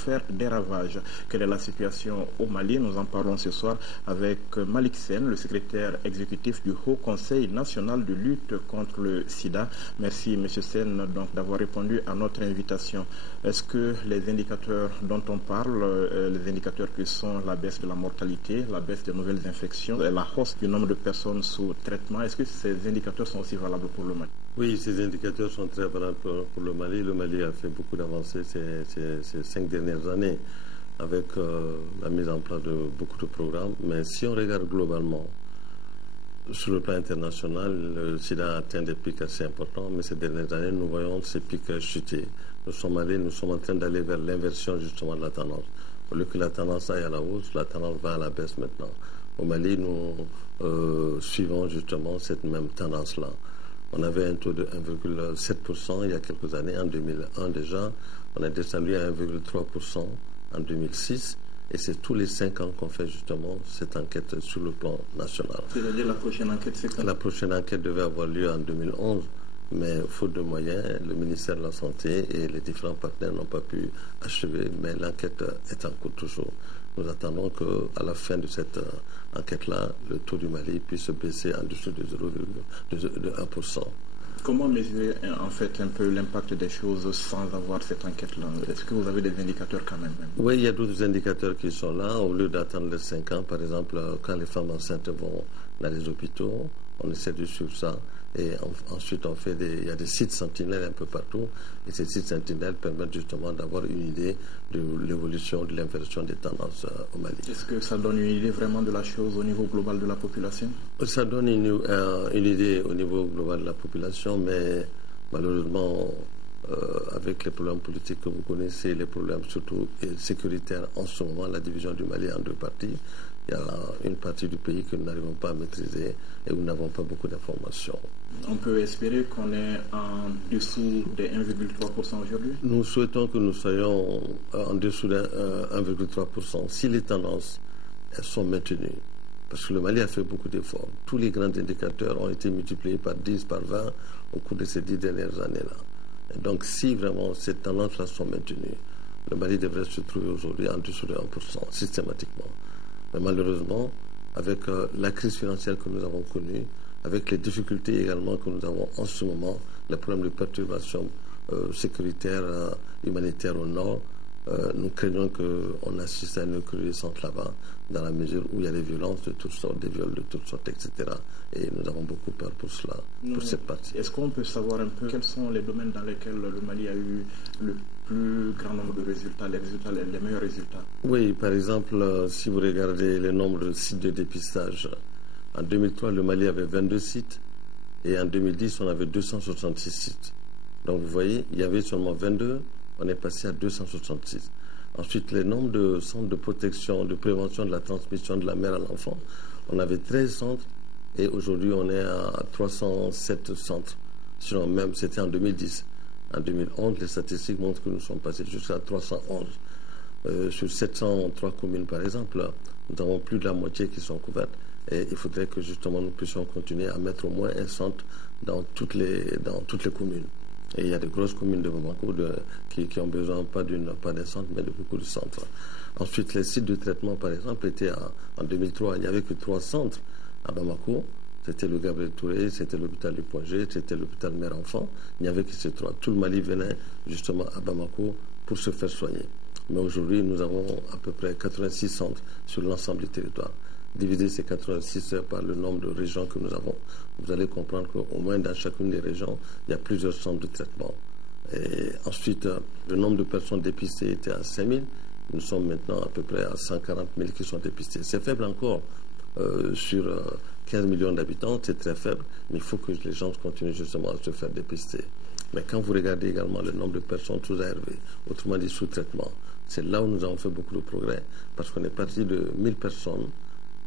faire des ravages. Quelle est la situation au Mali? Nous en parlons ce soir avec Malick Sène, le secrétaire exécutif du Haut Conseil national de lutte contre le sida. Merci M. Sène d'avoir répondu à notre invitation. Est-ce que les indicateurs dont on parle, les indicateurs qui sont la baisse de la mortalité, la baisse des nouvelles infections et la hausse du nombre de personnes sous traitement, est-ce que ces indicateurs sont aussi valables pour le Mali? Oui, ces indicateurs sont très valables pour le Mali. Le Mali a fait beaucoup d'avancées ces 5 dernières années avec la mise en place de beaucoup de programmes. Mais si on regarde globalement, sur le plan international, le sida a atteint des pics assez importants, mais ces dernières années, nous voyons ces pics chuter. Nous sommes en train d'aller vers l'inversion justement de la tendance. Au lieu que la tendance aille à la hausse, la tendance va à la baisse maintenant. Au Mali, nous suivons justement cette même tendance-là. On avait un taux de 1,7% il y a quelques années, en 2001 déjà. On est descendu à 1,3% en 2006. Et c'est tous les 5 ans qu'on fait justement cette enquête sur le plan national. C'est-à-dire la prochaine enquête, c'est quand? La prochaine enquête devait avoir lieu en 2011, mais faute de moyens, le ministère de la Santé et les différents partenaires n'ont pas pu achever, mais l'enquête est en cours toujours. Nous attendons qu'à la fin de cette enquête-là, le taux du Mali puisse baisser en dessous de 1%. Comment mesurer en fait un peu l'impact des choses sans avoir cette enquête-là? Est-ce que vous avez des indicateurs quand même? Oui, il y a d'autres indicateurs qui sont là. Au lieu d'attendre les 5 ans, par exemple, quand les femmes enceintes vont dans les hôpitaux, on essaie de suivre ça. Et ensuite, il y a des sites sentinelles un peu partout. Et ces sites sentinelles permettent justement d'avoir une idée de l'évolution, de l'inversion des tendances au Mali. Est-ce que ça donne une idée vraiment de la chose au niveau global de la population? Ça donne une idée au niveau global de la population, mais malheureusement, avec les problèmes politiques que vous connaissez, les problèmes surtout sécuritaires en ce moment, la division du Mali en 2 parties, il y a une partie du pays que nous n'arrivons pas à maîtriser et où nous n'avons pas beaucoup d'informations. On peut espérer qu'on est en dessous des 1,3% aujourd'hui? Nous souhaitons que nous soyons en dessous de 1,3% si les tendances sont maintenues. Parce que le Mali a fait beaucoup d'efforts. Tous les grands indicateurs ont été multipliés par 10, par 20 au cours de ces 10 dernières années-là. Donc si vraiment ces tendances-là sont maintenues, le Mali devrait se trouver aujourd'hui en dessous de 1% systématiquement. Mais malheureusement, avec la crise financière que nous avons connue, avec les difficultés également que nous avons en ce moment, les problèmes de perturbation sécuritaire, humanitaire au nord, nous craignons qu'on assiste à une recrudescence là-bas, dans la mesure où il y a des violences de toutes sortes, des viols de toutes sortes, etc. Et nous avons beaucoup peur pour cela, pour cette partie. Est-ce qu'on peut savoir un peu quels sont les domaines dans lesquels le Mali a eu le plus grand nombre de résultats, les meilleurs résultats? Oui, par exemple, si vous regardez le nombre de sites de dépistage, en 2003, le Mali avait 22 sites et en 2010, on avait 266 sites. Donc vous voyez, il y avait seulement 22, on est passé à 266. Ensuite, le nombre de centres de protection, de prévention de la transmission de la mère à l'enfant, on avait 13 centres et aujourd'hui on est à 307 centres. Sinon même, c'était en 2010. En 2011, les statistiques montrent que nous sommes passés jusqu'à 311. Sur 703 communes, par exemple, nous avons plus de la moitié qui sont couvertes. Et il faudrait que justement nous puissions continuer à mettre au moins un centre dans toutes les communes. Et il y a de grosses communes de Bamako qui ont besoin pas d'un centre, mais de beaucoup de centres. Ensuite, les sites de traitement, par exemple, étaient en 2003, il n'y avait que 3 centres à Bamako. C'était le Gabriel Touré, c'était l'hôpital du Poingé, c'était l'hôpital mère-enfant. Il n'y avait que ces 3. Tout le Mali venait justement à Bamako pour se faire soigner. Mais aujourd'hui, nous avons à peu près 86 centres sur l'ensemble du territoire. Diviser ces 86 par le nombre de régions que nous avons, vous allez comprendre qu'au moins dans chacune des régions, il y a plusieurs centres de traitement. Et ensuite, le nombre de personnes dépistées était à 5 000. Nous sommes maintenant à peu près à 140 000 qui sont dépistées. C'est faible encore. Sur 15 millions d'habitants, c'est très faible, mais il faut que les gens continuent justement à se faire dépister. Mais quand vous regardez également le nombre de personnes sous ARV, autrement dit sous traitement, c'est là où nous avons fait beaucoup de progrès, parce qu'on est parti de 1000 personnes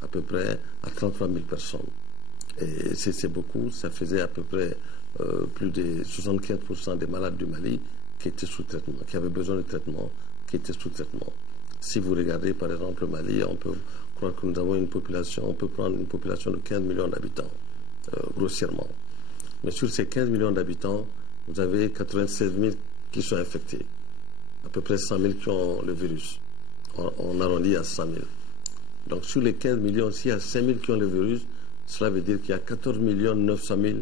à peu près à 33 000 personnes. Et c'est beaucoup, ça faisait à peu près plus de 75% des malades du Mali qui étaient sous traitement, qui avaient besoin de traitement, qui étaient sous traitement. Si vous regardez par exemple le Mali, on peut croire que nous avons une population, on peut prendre une population de 15 millions d'habitants, grossièrement. Mais sur ces 15 millions d'habitants, vous avez 96 000 qui sont infectés. à peu près 100 000 qui ont le virus. On arrondit à 100 000. Donc sur les 15 millions, s'il y a 5 000 qui ont le virus, cela veut dire qu'il y a 14 900 000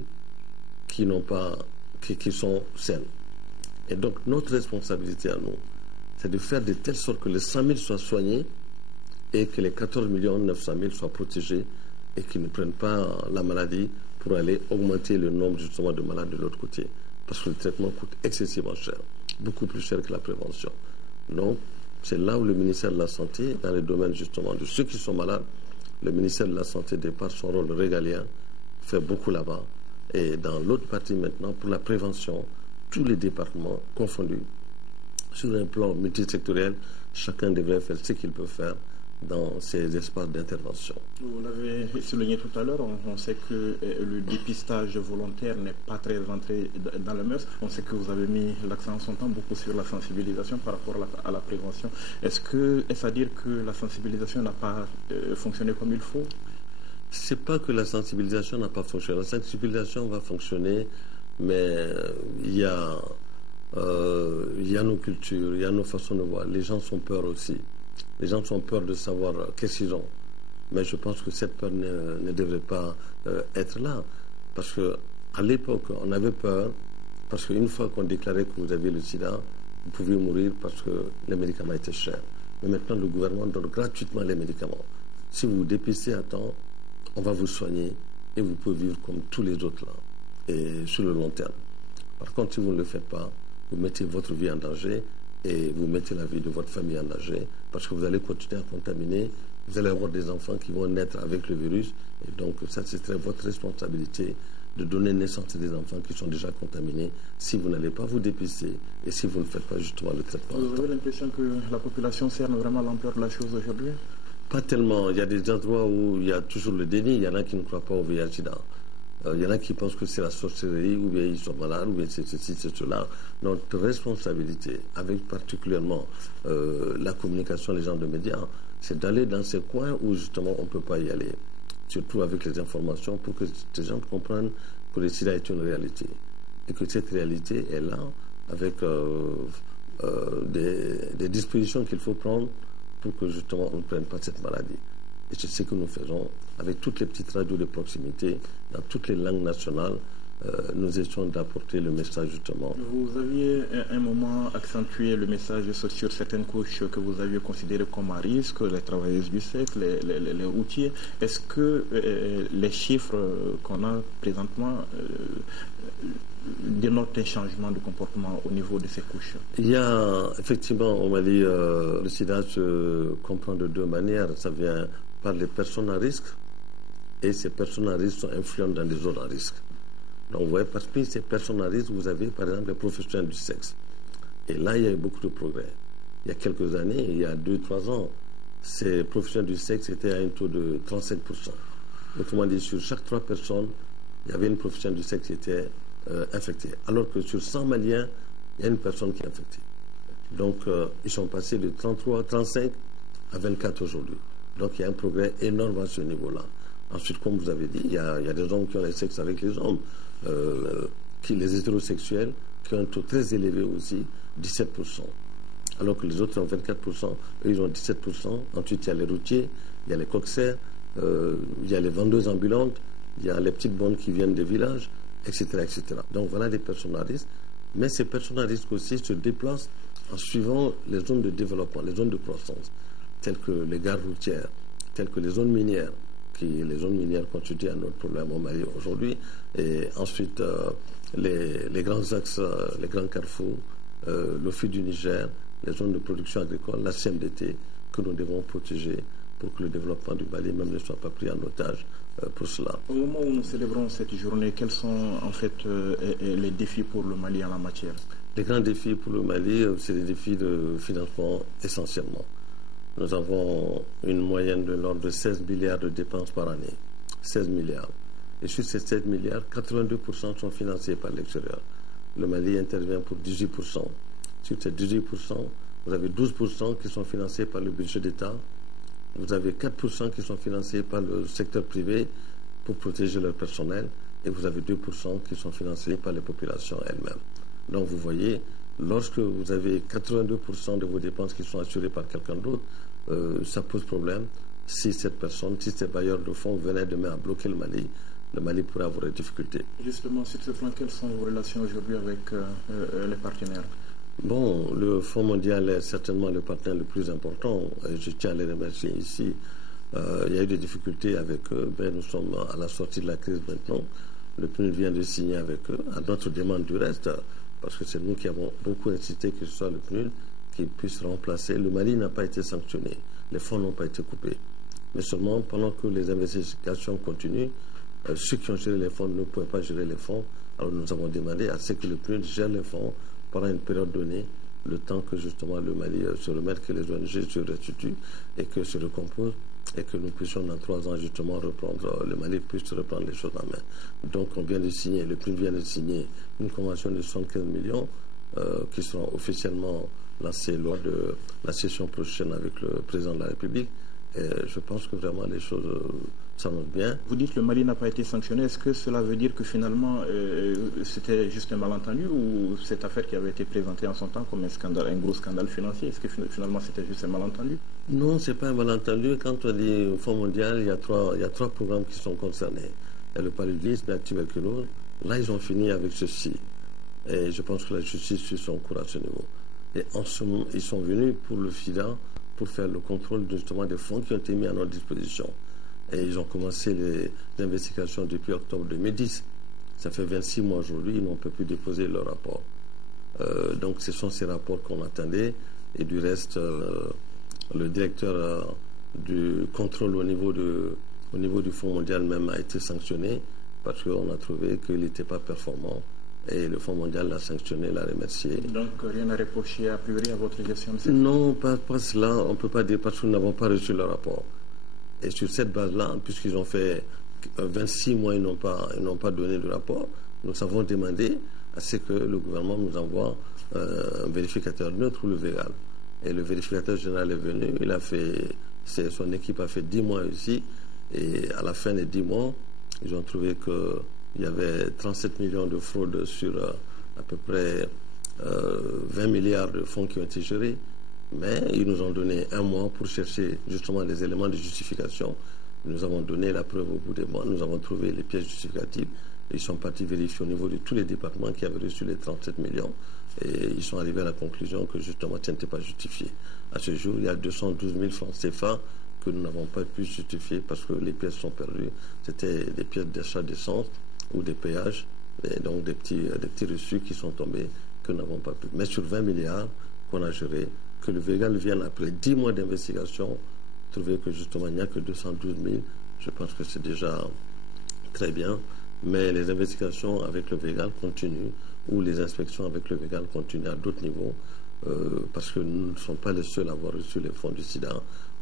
qui sont saines. Et donc notre responsabilité à nous, c'est de faire de telle sorte que les 100 000 soient soignés et que les 14 900 000 soient protégés et qu'ils ne prennent pas la maladie pour aller augmenter le nombre justement de malades de l'autre côté. Parce que le traitement coûte excessivement cher, beaucoup plus cher que la prévention. Donc, c'est là où le ministère de la Santé, dans le domaine justement de ceux qui sont malades, le ministère de la Santé, de par son rôle régalien, fait beaucoup là-bas. Et dans l'autre partie maintenant, pour la prévention, tous les départements confondus, sur un plan multisectoriel, chacun devrait faire ce qu'il peut faire dans ces espaces d'intervention. Vous l'avez souligné tout à l'heure, on sait que le dépistage volontaire n'est pas très rentré dans le mœurs. On sait que vous avez mis l'accent en son temps beaucoup sur la sensibilisation par rapport à la prévention. Est-ce à dire que la sensibilisation n'a pas fonctionné comme il faut? C'est pas que la sensibilisation n'a pas fonctionné. La sensibilisation va fonctionner, mais il y a nos cultures, il y a nos façons de voir. Les gens ont peur aussi. Les gens ont peur de savoir qu'est-ce qu'ils ont. Mais je pense que cette peur ne devrait pas être là. Parce qu'à l'époque, on avait peur, parce qu'une fois qu'on déclarait que vous aviez le sida, vous pouviez mourir parce que les médicaments étaient chers. Mais maintenant, le gouvernement donne gratuitement les médicaments. Si vous vous dépistez à temps, on va vous soigner et vous pouvez vivre comme tous les autres là, et sur le long terme. Par contre, si vous ne le faites pas, vous mettez votre vie en danger et vous mettez la vie de votre famille en danger parce que vous allez continuer à contaminer, vous allez avoir des enfants qui vont naître avec le virus et donc ça c'est votre responsabilité de donner naissance à des enfants qui sont déjà contaminés si vous n'allez pas vous dépister et si vous ne faites pas justement le traitement. Vous avez l'impression que la population cerne vraiment l'ampleur de la chose aujourd'hui? Pas tellement. Il y a des endroits où il y a toujours le déni, il y en a qui ne croient pas au VIH-Sida. Il y en a qui pensent que c'est la sorcellerie, ou bien ils sont malades, ou bien c'est ceci, c'est cela. Notre responsabilité, avec particulièrement la communication, les gens de médias, c'est d'aller dans ces coins où justement on ne peut pas y aller. Surtout avec les informations pour que les gens comprennent que le sida est une réalité. Et que cette réalité est là avec des dispositions qu'il faut prendre pour que justement on ne prenne pas cette maladie. Et c'est ce que nous faisons avec toutes les petites radios de proximité, dans toutes les langues nationales. Nous essayons d'apporter le message justement. Vous aviez un moment accentué le message sur certaines couches que vous aviez considérées comme à risque, les travailleuses du sexe, les routiers. Est-ce que les chiffres qu'on a présentement dénotent un changement de comportement au niveau de ces couches? Il y a effectivement, on m'a dit, le sida se comprend de deux manières. Ça vient par les personnes à risque et ces personnes à risque sont influentes dans des zones à risque. Donc vous voyez, parmi ces personnes à risque, vous avez par exemple les professionnels du sexe. Et là, il y a eu beaucoup de progrès. Il y a quelques années, il y a 2-3 ans, ces professionnels du sexe étaient à un taux de 35%. Autrement dit, sur chaque 3 personnes, il y avait une professionnelle du sexe qui était infectée. Alors que sur 100 Maliens, il y a une personne qui est infectée. Donc, ils sont passés de 33, 35 à 24 aujourd'hui. Donc, il y a un progrès énorme à ce niveau-là. Ensuite, comme vous avez dit, il y a des hommes qui ont le sexe avec les hommes, les hétérosexuels, qui ont un taux très élevé aussi, 17%. Alors que les autres ont 24%, eux, ils ont 17%. Ensuite, il y a les routiers, il y a les coxers, il y a les vendeuses ambulantes, il y a les petites bonnes qui viennent des villages, etc., etc. Donc, voilà des personnes à risque. Mais ces personnes à risque aussi se déplacent en suivant les zones de développement, les zones de croissance, telles que les gares routières, telles que les zones minières. Les zones minières constituent un autre problème au Mali aujourd'hui. Et ensuite, les grands axes, les grands carrefours, l'OFI du Niger, les zones de production agricole, la CMDT, que nous devons protéger pour que le développement du Mali même ne soit pas pris en otage pour cela. Au moment où nous célébrons cette journée, quels sont en fait les défis pour le Mali en la matière? Les grands défis pour le Mali, c'est des défis de financement essentiellement. Nous avons une moyenne de l'ordre de 16 milliards de dépenses par année. 16 milliards. Et sur ces 16 milliards, 82% sont financés par l'extérieur. Le Mali intervient pour 18%. Sur ces 18%, vous avez 12% qui sont financés par le budget d'État. Vous avez 4% qui sont financés par le secteur privé pour protéger leur personnel. Et vous avez 2% qui sont financés par les populations elles-mêmes. Donc vous voyez, Lorsque vous avez 82% de vos dépenses qui sont assurées par quelqu'un d'autre, ça pose problème. Si cette personne, si ces bailleurs de fonds venaient demain à bloquer le Mali pourrait avoir des difficultés. Justement, sur ce plan, quelles sont vos relations aujourd'hui avec les partenaires? Bon, le Fonds mondial est certainement le partenaire le plus important. Et je tiens à les remercier ici. Il y a eu des difficultés avec eux, mais nous sommes à la sortie de la crise maintenant. Le PNUD vient de signer avec eux, à notre demande du reste, parce que c'est nous qui avons beaucoup insisté que ce soit le PNUD qui puisse remplacer. Le Mali n'a pas été sanctionné, les fonds n'ont pas été coupés. Mais seulement pendant que les investigations continuent, ceux qui ont géré les fonds ne pouvaient pas gérer les fonds. Alors nous avons demandé à ce que le PNUD gère les fonds pendant une période donnée, le temps que justement le Mali se remette, que les ONG se restituent et que se recomposent et que nous puissions dans 3 ans justement reprendre, le Mali puisse reprendre les choses en main. Donc on vient de signer, le PNUD vient de signer une convention de 75 millions qui seront officiellement lancées lors de la session prochaine avec le président de la République. Et je pense que vraiment les choses s'annoncent bien. Vous dites que le Mali n'a pas été sanctionné. Est-ce que cela veut dire que finalement c'était juste un malentendu ou cette affaire qui avait été présentée en son temps comme un scandale, un gros scandale financier, est-ce que finalement c'était juste un malentendu? Non, ce n'est pas un malentendu. Quand on dit Fonds mondial, il y a trois programmes qui sont concernés. Il y a le paludisme, la tuberculose. Là, ils ont fini avec ceci. Et je pense que la justice suit son cours à ce niveau. Et en ce moment, ils sont venus pour le FIDA, pour faire le contrôle justement des fonds qui ont été mis à notre disposition. Et ils ont commencé les investigations depuis octobre 2010. Ça fait 26 mois aujourd'hui, ils n'ont pas pu déposer leur rapport. Donc ce sont ces rapports qu'on attendait. Et du reste, le directeur du contrôle au niveau du Fonds mondial même a été sanctionné parce qu'on a trouvé qu'il n'était pas performant. Et le Fonds mondial l'a sanctionné, l'a remercié. Donc rien à reprocher a priori à votre gestion de cette... Non, pas cela. On ne peut pas dire parce que nous n'avons pas reçu le rapport. Et sur cette base-là, puisqu'ils ont fait 26 mois, ils n'ont pas donné de rapport, nous avons demandé à ce que le gouvernement nous envoie un vérificateur neutre ou le VEGAL. Et le vérificateur général est venu, son équipe a fait 10 mois ici, et à la fin des 10 mois, ils ont trouvé qu'il y avait 37 millions de fraudes sur à peu près 20 milliards de fonds qui ont été gérés. Mais ils nous ont donné 1 mois pour chercher justement les éléments de justification. Nous avons donné la preuve au bout des mois. Nous avons trouvé les pièces justificatives. Ils sont partis vérifier au niveau de tous les départements qui avaient reçu les 37 millions. Et ils sont arrivés à la conclusion que justement, ça n'était pas justifié. À ce jour, il y a 212 000 francs CFA que nous n'avons pas pu justifier parce que les pièces sont perdues. C'était des pièces d'achat d'essence ou des péages. Et donc des petits reçus qui sont tombés que nous n'avons pas pu. Mais sur 20 milliards qu'on a gérés, que le VEGAL vienne après 10 mois d'investigation, trouver que justement il n'y a que 212 000, je pense que c'est déjà très bien. Mais les investigations avec le VEGAL continuent, ou les inspections avec le VEGAL continuent à d'autres niveaux, parce que nous ne sommes pas les seuls à avoir reçu les fonds du SIDA.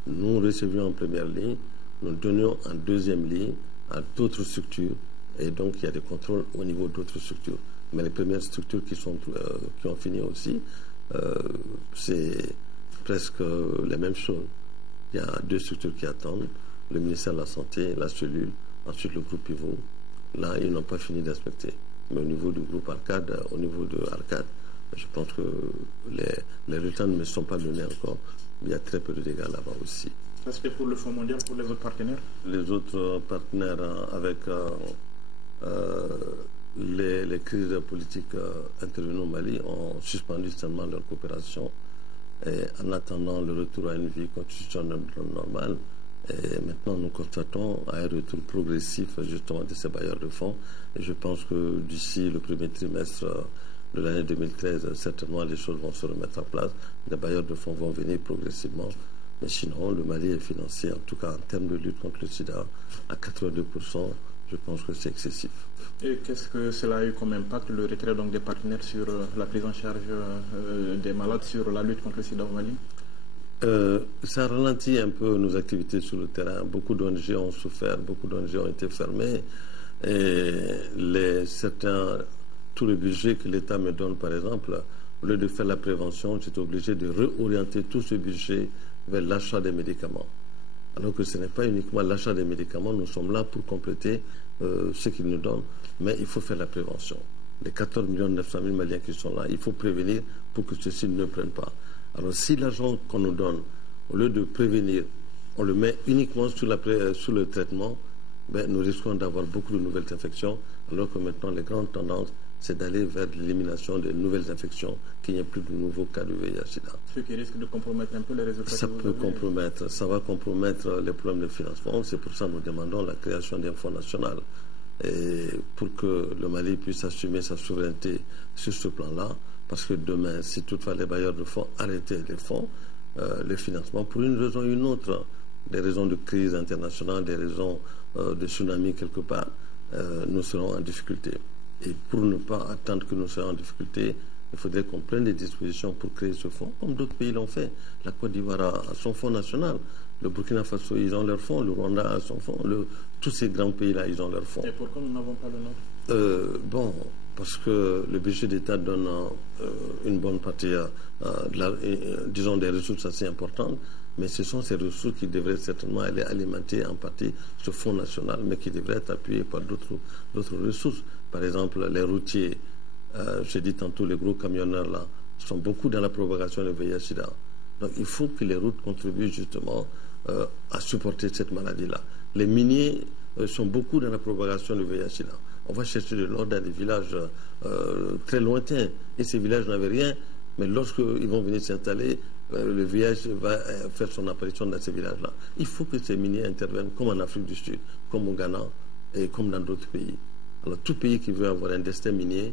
Nous recevions en première ligne, nous donnions en deuxième ligne à d'autres structures, et donc il y a des contrôles au niveau d'autres structures. Mais les premières structures qui ont fini aussi, c'est presque les mêmes choses. Il y a 2 structures qui attendent, le ministère de la Santé, la cellule, ensuite le groupe Pivot. Là, ils n'ont pas fini d'inspecter. Mais au niveau du groupe Arcade, au niveau de Arcade, je pense que les résultats ne me sont pas donnés encore. Il y a très peu de dégâts là-bas aussi. Ça c'était pour le Fonds mondial, pour les autres partenaires? Les autres partenaires avec les crises politiques intervenues au Mali ont suspendu seulement leur coopération et en attendant le retour à une vie constitutionnelle normale. Et maintenant, nous constatons un retour progressif justement de ces bailleurs de fonds. Et je pense que d'ici le premier trimestre de l'année 2013, certainement les choses vont se remettre en place. Les bailleurs de fonds vont venir progressivement. Mais sinon, le Mali est financé, en tout cas en termes de lutte contre le sida, à 82%. Je pense que c'est excessif. Et qu'est-ce que cela a eu comme impact, le retrait donc des partenaires sur la prise en charge des malades, sur la lutte contre le sida au Mali? Ça ralentit un peu nos activités sur le terrain. Beaucoup d'ONG ont souffert, beaucoup d'ONG ont été fermées. Et tout le budget que l'État me donne, par exemple, au lieu de faire la prévention, j'étais obligé de réorienter tout ce budget vers l'achat des médicaments. Alors que ce n'est pas uniquement l'achat des médicaments, nous sommes là pour compléter ce qu'ils nous donnent, mais il faut faire la prévention. les 14 900 000 Maliens qui sont là. Il faut prévenir pour que ceux-ci ne prennent pas. Alors si l'argent qu'on nous donne, au lieu de prévenir, on le met uniquement sur le traitement, nous risquons d'avoir beaucoup de nouvelles infections, alors que maintenant les grandes tendances, c'est d'aller vers l'élimination des nouvelles infections, qu'il n'y ait plus de nouveaux cas de VIH-Sida. Ce qui risque de compromettre un peu les résultats. Ça peut compromettre, ça va compromettre les problèmes de financement. C'est pour ça que nous demandons la création d'un fonds national. Et pour que le Mali puisse assumer sa souveraineté sur ce plan-là, parce que demain, si toutefois les bailleurs de fonds arrêtaient les fonds, les financements, pour une raison ou une autre, des raisons de crise internationale, des raisons de tsunami quelque part, nous serons en difficulté. Et pour ne pas attendre que nous soyons en difficulté, il faudrait qu'on prenne des dispositions pour créer ce fonds, comme d'autres pays l'ont fait. La Côte d'Ivoire a son fonds national. Le Burkina Faso, ils ont leur fonds. Le Rwanda a son fonds. Tous ces grands pays-là, ils ont leur fonds. Et pourquoi nous n'avons pas le nôtre? Parce que le budget d'État donne une bonne partie, disons, des ressources assez importantes. Mais ce sont ces ressources qui devraient certainement aller alimenter en partie ce fonds national, mais qui devraient être appuyées par d'autres ressources. Par exemple, les routiers, j'ai dit tantôt, les gros camionneurs là, sont beaucoup dans la propagation du VIH-Sida. Donc il faut que les routes contribuent justement à supporter cette maladie-là. Les miniers sont beaucoup dans la propagation du VIH-Sida. On va chercher de l'or dans des villages très lointains. Et ces villages n'avaient rien, mais lorsqu'ils vont venir s'installer, le VIH va faire son apparition dans ces villages-là. Il faut que ces miniers interviennent comme en Afrique du Sud, comme au Ghana et comme dans d'autres pays. Alors tout pays qui veut avoir un destin minier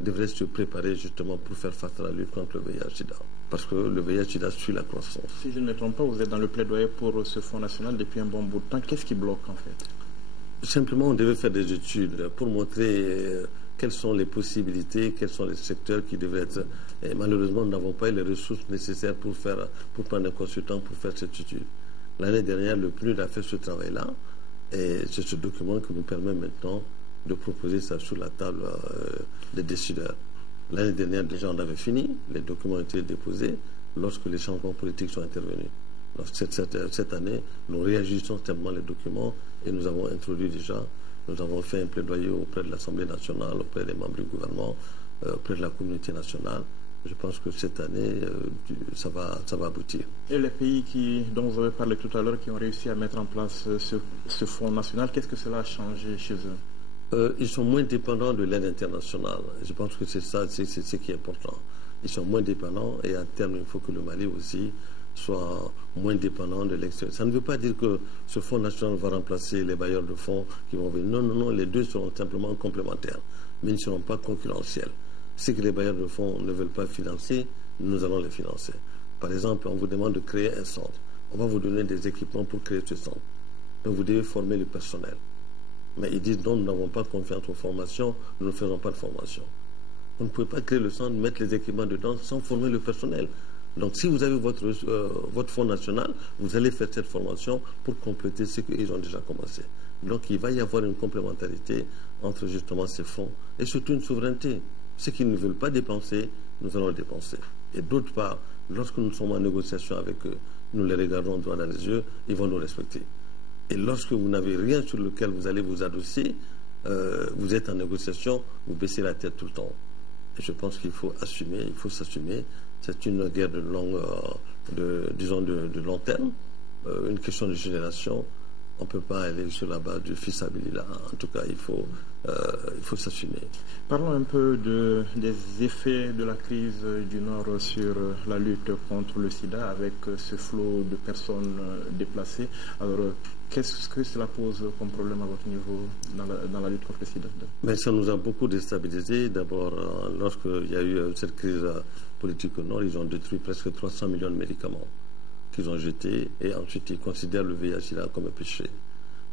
devrait se préparer justement pour faire face à la lutte contre le VIH-Sida. Parce que le VIH-Sida suit la croissance. Si je ne me trompe pas, vous êtes dans le plaidoyer pour ce fonds national depuis un bon bout de temps. Qu'est-ce qui bloque en fait? Simplement, on devait faire des études pour montrer quelles sont les possibilités, quels sont les secteurs qui devraient être. Et malheureusement, nous n'avons pas eu les ressources nécessaires pour prendre un consultant pour faire cette étude. L'année dernière, le PNUD a fait ce travail-là. Et c'est ce document qui nous permet maintenant de proposer ça sur la table des décideurs. L'année dernière, déjà, on avait fini. Les documents ont été déposés lorsque les changements politiques sont intervenus. Donc, cette année, nous réagissons tellement les documents et nous avons introduit déjà, nous avons fait un plaidoyer auprès de l'Assemblée nationale, auprès des membres du gouvernement, auprès de la communauté nationale. Je pense que cette année, ça va aboutir. Et les pays dont vous avez parlé tout à l'heure, qui ont réussi à mettre en place ce fonds national, qu'est-ce que cela a changé chez eux? Ils sont moins dépendants de l'aide internationale. Je pense que c'est ça, c'est ce qui est important. Ils sont moins dépendants et à terme, il faut que le Mali aussi soit moins dépendant de l'extérieur. Ça ne veut pas dire que ce fonds national va remplacer les bailleurs de fonds qui vont venir. Non, les deux seront simplement complémentaires, mais ils ne seront pas concurrentiels. Ce que les bailleurs de fonds ne veulent pas financer, nous allons les financer. Par exemple, on vous demande de créer un centre. On va vous donner des équipements pour créer ce centre. Donc vous devez former le personnel. Mais ils disent non, nous n'avons pas confiance aux formations, nous ne faisons pas de formation. Vous ne pouvez pas créer le centre, mettre les équipements dedans sans former le personnel. Donc si vous avez votre fonds national, vous allez faire cette formation pour compléter ce qu'ils ont déjà commencé. Donc il va y avoir une complémentarité entre justement ces fonds et surtout une souveraineté. Ce qu'ils ne veulent pas dépenser, nous allons le dépenser. Et d'autre part, lorsque nous sommes en négociation avec eux, nous les regardons droit dans les yeux, ils vont nous respecter. Et lorsque vous n'avez rien sur lequel vous allez vous adosser, vous êtes en négociation, vous baissez la tête tout le temps. Et je pense qu'il faut assumer, il faut s'assumer. C'est une guerre de long terme, une question de génération. On ne peut pas aller sur la base du fils habilila. En tout cas, il faut s'assumer. Parlons un peu des effets de la crise du Nord sur la lutte contre le sida avec ce flot de personnes déplacées. Alors, qu'est-ce que cela pose comme problème à votre niveau dans la lutte contre le sida? Mais ça nous a beaucoup déstabilisé. D'abord, lorsqu'il y a eu cette crise politique au Nord, ils ont détruit presque 300 millions de médicaments qu'ils ont jetés et ensuite ils considèrent le VIH comme un péché.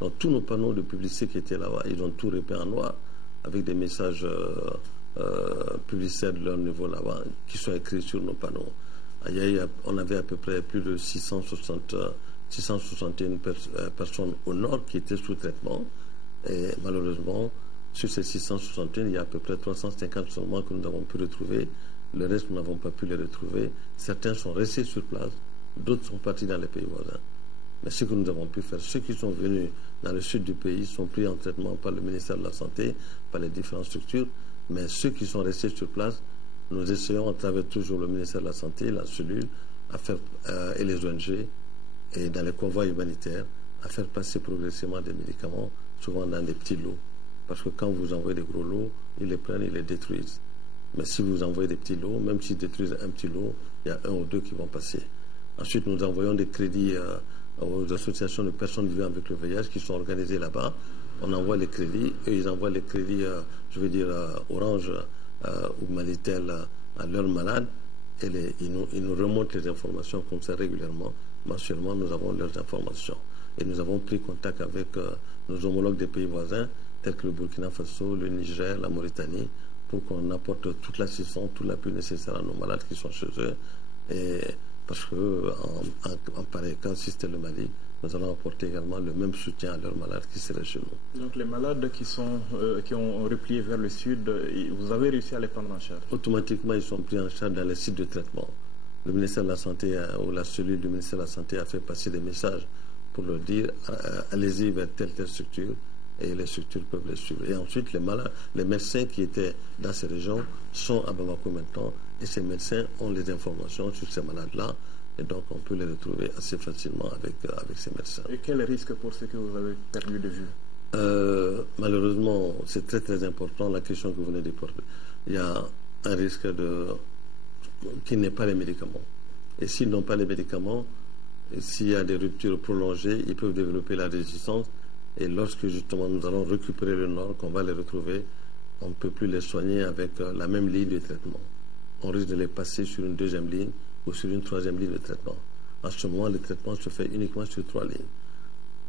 Donc tous nos panneaux de publicité qui étaient là-bas, ils ont tout repeint en noir avec des messages publicitaires de leur niveau là-bas qui sont écrits sur nos panneaux. On avait à peu près plus de 661 personnes au Nord qui étaient sous traitement et malheureusement sur ces 661, il y a à peu près 350 seulement que nous avons pu retrouver. Le reste, nous n'avons pas pu les retrouver. Certains sont restés sur place. D'autres sont partis dans les pays voisins. Mais ce que nous avons pu faire, ceux qui sont venus dans le sud du pays sont pris en traitement par le ministère de la Santé, par les différentes structures. Mais ceux qui sont restés sur place, nous essayons à travers toujours le ministère de la Santé, la cellule, et les ONG, et dans les convois humanitaires, à faire passer progressivement des médicaments, souvent dans des petits lots. Parce que quand vous envoyez des gros lots, ils les prennent, ils les détruisent. Mais si vous envoyez des petits lots, même s'ils détruisent un petit lot, il y a un ou deux qui vont passer. Ensuite, nous envoyons des crédits aux associations de personnes vivant avec le VIH qui sont organisées là-bas. On envoie les crédits, et ils envoient les crédits, Orange ou Malitel à leurs malades, et ils nous remontent les informations comme ça régulièrement. Mensuellement, nous avons leurs informations. Et nous avons pris contact avec nos homologues des pays voisins, tels que le Burkina Faso, le Niger, la Mauritanie, pour qu'on apporte toute l'assistance, tout l'appui nécessaire à nos malades qui sont chez eux. Et parce qu'en pareil cas, si c'était le Mali, nous allons apporter également le même soutien à leurs malades qui seraient chez nous. Donc les malades qui ont replié vers le sud, vous avez réussi à les prendre en charge? Automatiquement, ils sont pris en charge dans les sites de traitement. Le ministère de la Santé ou la cellule du ministère de la Santé a fait passer des messages pour leur dire allez-y vers telle structure, et les structures peuvent les suivre. Et ensuite, les malades, les médecins qui étaient dans ces régions sont à Bamako maintenant, et ces médecins ont les informations sur ces malades-là, et donc on peut les retrouver assez facilement avec ces médecins. Et quel risque pour ceux que vous avez perdu de vue? Malheureusement, c'est très très important la question que vous venez de poser. Il y a un risque qui n'est pas les médicaments. Et s'ils n'ont pas les médicaments, s'il y a des ruptures prolongées, ils peuvent développer la résistance. Et lorsque justement nous allons récupérer le nord, qu'on va les retrouver, on ne peut plus les soigner avec la même ligne de traitement. On risque de les passer sur une deuxième ligne ou sur une troisième ligne de traitement. En ce moment, le traitement se fait uniquement sur 3 lignes.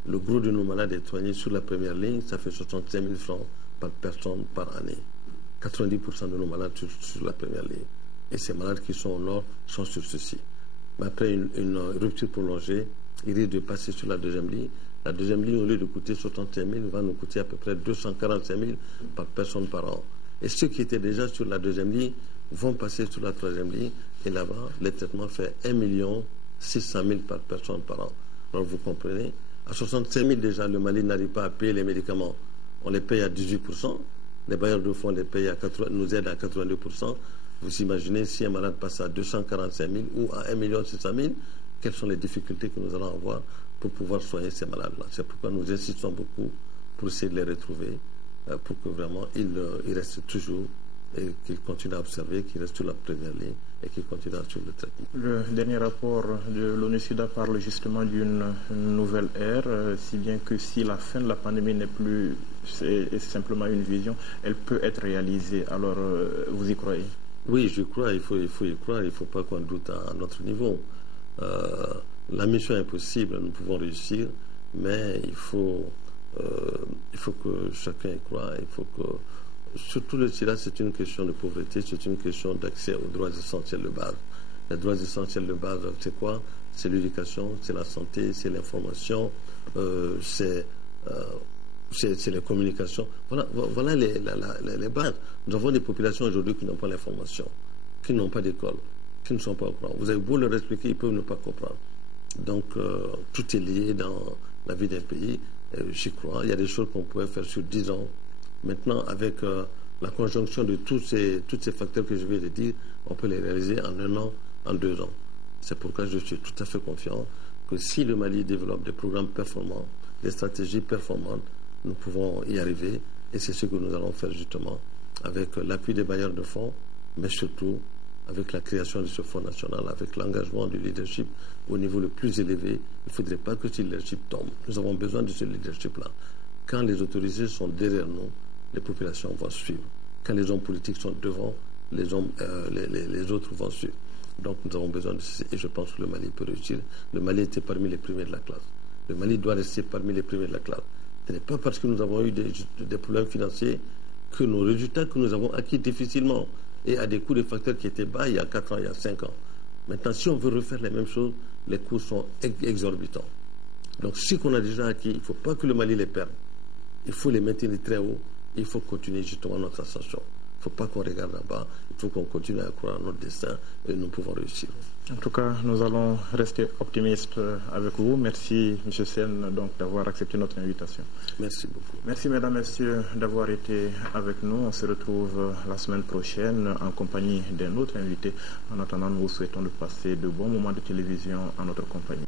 Le gros de nos malades est soigné sur la première ligne, ça fait 65 000 francs par personne par année. 90% de nos malades sur la première ligne. Et ces malades qui sont au nord sont sur ceci. Mais après une rupture prolongée, ils risquent de passer sur la deuxième ligne. La deuxième ligne, au lieu de coûter 65 000, va nous coûter à peu près 245 000 par personne par an. Et ceux qui étaient déjà sur la deuxième ligne vont passer sur la troisième ligne. Et là-bas, les traitements font 1 600 000 par personne par an. Alors vous comprenez, à 65 000 déjà, le Mali n'arrive pas à payer les médicaments. On les paye à 18%. Les bailleurs de fonds nous aident à 82%. Vous imaginez si un malade passe à 245 000 ou à 1 600 000, quelles sont les difficultés que nous allons avoir pour pouvoir soigner ces malades-là. C'est pourquoi nous insistons beaucoup pour essayer de les retrouver, pour que vraiment ils restent toujours et qu'ils continuent à observer, qu'ils restent sur la première ligne et qu'ils continuent à suivre le traitement. Le dernier rapport de l'ONU-SIDA parle justement d'une nouvelle ère, si bien que si la fin de la pandémie n'est plus c'est simplement une vision, elle peut être réalisée. Alors, vous y croyez? Oui, je crois, il faut y croire, il ne faut pas qu'on doute à notre niveau. La mission est possible, nous pouvons réussir, mais il faut que chacun y croie, il faut que... Surtout le SIDA, c'est une question de pauvreté, c'est une question d'accès aux droits essentiels de base. Les droits essentiels de base, c'est quoi? C'est l'éducation, c'est la santé, c'est l'information, c'est les communications. Voilà les bases. Nous avons des populations aujourd'hui qui n'ont pas l'information, qui n'ont pas d'école, qui ne sont pas au courant. Vous avez beau leur expliquer, ils peuvent ne pas comprendre. Donc, tout est lié dans la vie d'un pays. J'y crois. Il y a des choses qu'on pourrait faire sur 10 ans. Maintenant, avec la conjonction de tous ces facteurs que je viens de dire, on peut les réaliser en 1 an, en 2 ans. C'est pourquoi je suis tout à fait confiant que si le Mali développe des programmes performants, des stratégies performantes, nous pouvons y arriver. Et c'est ce que nous allons faire justement avec l'appui des bailleurs de fonds, mais surtout avec la création de ce fonds national, avec l'engagement du leadership au niveau le plus élevé. Il ne faudrait pas que ce leadership tombe. Nous avons besoin de ce leadership-là. Quand les autorités sont derrière nous, les populations vont suivre. Quand les hommes politiques sont devant, les autres vont suivre. Donc nous avons besoin de ceci et je pense que le Mali peut réussir. Le Mali était parmi les premiers de la classe. Le Mali doit rester parmi les premiers de la classe. Ce n'est pas parce que nous avons eu des problèmes financiers que nos résultats que nous avons acquis difficilement et à des coûts de facteurs qui étaient bas il y a 4 ans, il y a 5 ans. Maintenant, si on veut refaire les mêmes choses, les coûts sont exorbitants. Donc ce qu'on a déjà acquis, il ne faut pas que le Mali les perde. Il faut les maintenir très haut. Il faut continuer justement notre ascension. Il ne faut pas qu'on regarde là-bas. Il faut qu'on continue à croire à notre destin et nous pouvons réussir. En tout cas, nous allons rester optimistes avec vous. Merci, M. Sen, d'avoir accepté notre invitation. Merci beaucoup. Merci, mesdames, messieurs, d'avoir été avec nous. On se retrouve la semaine prochaine en compagnie d'un autre invité. En attendant, nous vous souhaitons de passer de bons moments de télévision en notre compagnie.